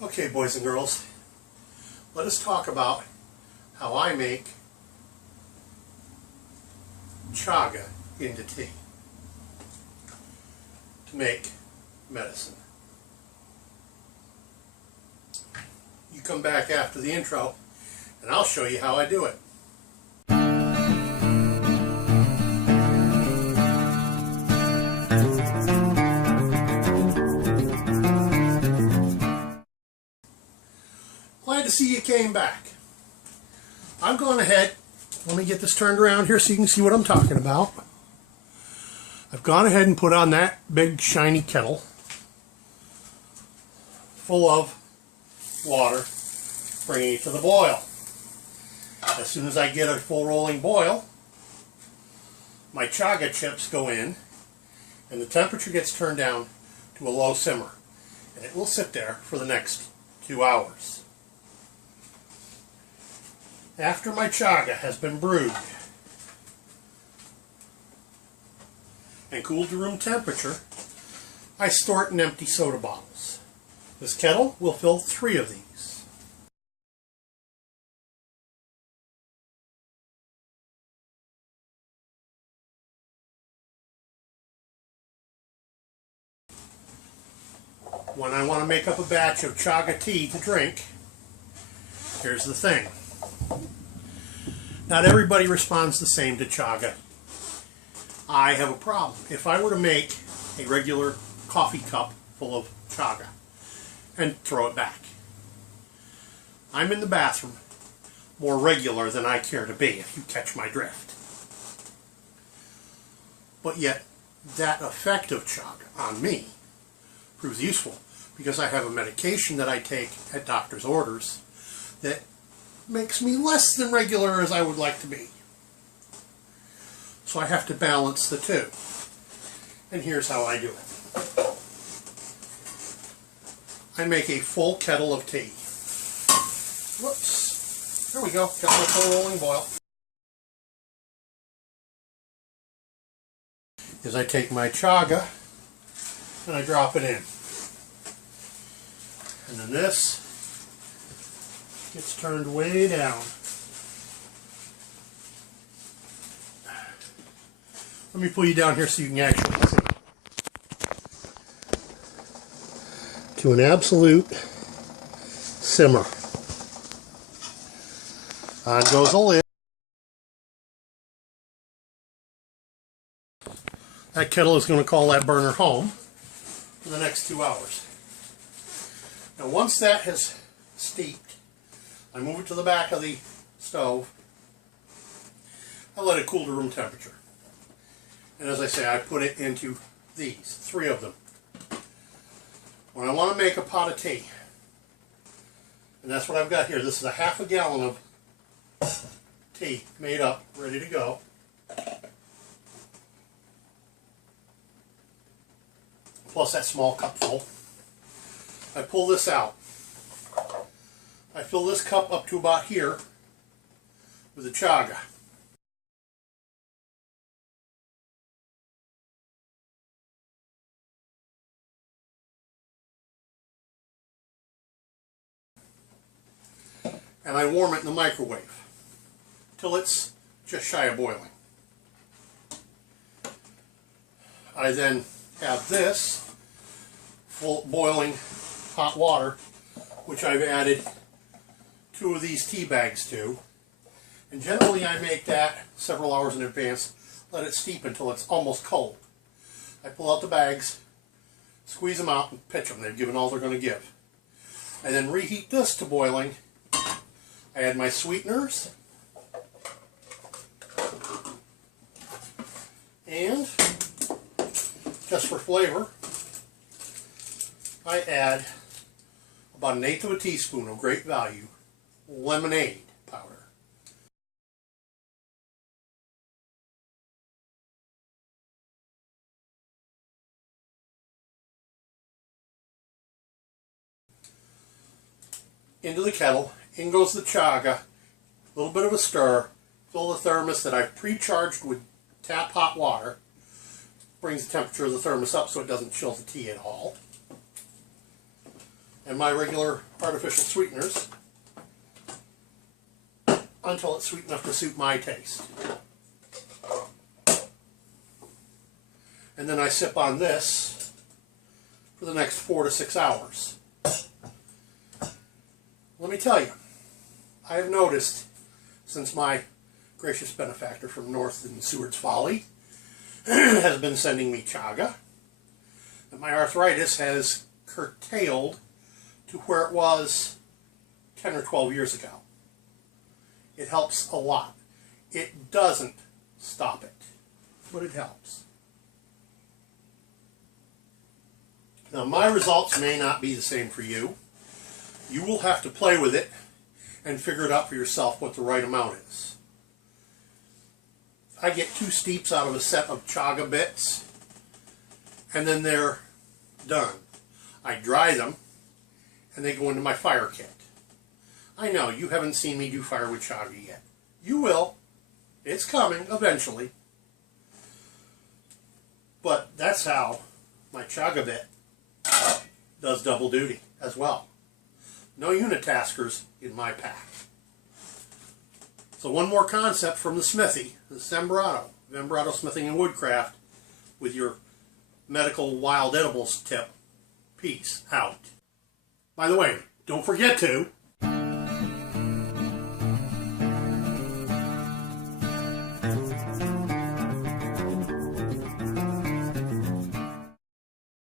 Okay, boys and girls, let us talk about how I make chaga into tea to make medicine. You come back after the intro and I'll show you how I do it. Glad to see you came back. I'm going ahead, let me get this turned around here so you can see what I'm talking about. I've gone ahead and put on that big shiny kettle full of water, bringing it to the boil. As soon as I get a full rolling boil, my chaga chips go in and the temperature gets turned down to a low simmer, and it will sit there for the next 2 hours. After my chaga has been brewed and cooled to room temperature, I store it in empty soda bottles. This kettle will fill 3 of these. When I want to make up a batch of chaga tea to drink, here's the thing. Not everybody responds the same to chaga. I have a problem. If I were to make a regular coffee cup full of chaga and throw it back, I'm in the bathroom more regular than I care to be, if you catch my drift. But yet, that effect of chaga on me proves useful because I have a medication that I take at doctor's orders that makes me less than regular as I would like to be. So I have to balance the two. And here's how I do it. I make a full kettle of tea. Whoops. There we go. Got my full rolling boil. Is I take my chaga and I drop it in. And then this gets turned way down. Let me pull you down here so you can actually see. To an absolute simmer. On goes the lid. That kettle is going to call that burner home for the next 2 hours. Now once that has steeped, I move it to the back of the stove. I let it cool to room temperature. And as I say, I put it into these, 3 of them. When I want to make a pot of tea, and that's what I've got here. This is a half a gallon of tea made up, ready to go. Plus that small cup full. I pull this out. I fill this cup up to about here with the chaga. And I warm it in the microwave till it's just shy of boiling. I then have this full boiling hot water, which I've added 2 of these tea bags to. And generally I make that several hours in advance, let it steep until it's almost cold. I pull out the bags, squeeze them out and pitch them. They've given all they're going to give. I then reheat this to boiling. I add my sweeteners. And just for flavor, I add about 1/8 of a teaspoon of great value lemonade powder. Into the kettle, in goes the chaga, a little bit of a stir, fill the thermos that I've pre-charged with tap hot water, brings the temperature of the thermos up so it doesn't chill the tea at all. and my regular artificial sweeteners until it's sweet enough to suit my taste. And then I sip on this for the next 4 to 6 hours. Let me tell you, I have noticed since my gracious benefactor from North in Seward's Folly has been sending me chaga, that my arthritis has curtailed to where it was 10 or 12 years ago. It helps a lot. It doesn't stop it, but it helps. Now, my results may not be the same for you. You will have to play with it and figure it out for yourself what the right amount is. I get 2 steeps out of a set of chaga bits, and then they're done. I dry them, and they go into my fire kit. I know, you haven't seen me do fire with chaga yet. You will. It's coming, eventually. But that's how my chaga bit does double duty as well. No unitaskers in my pack. So one more concept from the Smithy, the Vembrato Smithing and Woodcraft, with your medical wild edibles tip. Peace out. By the way, don't forget to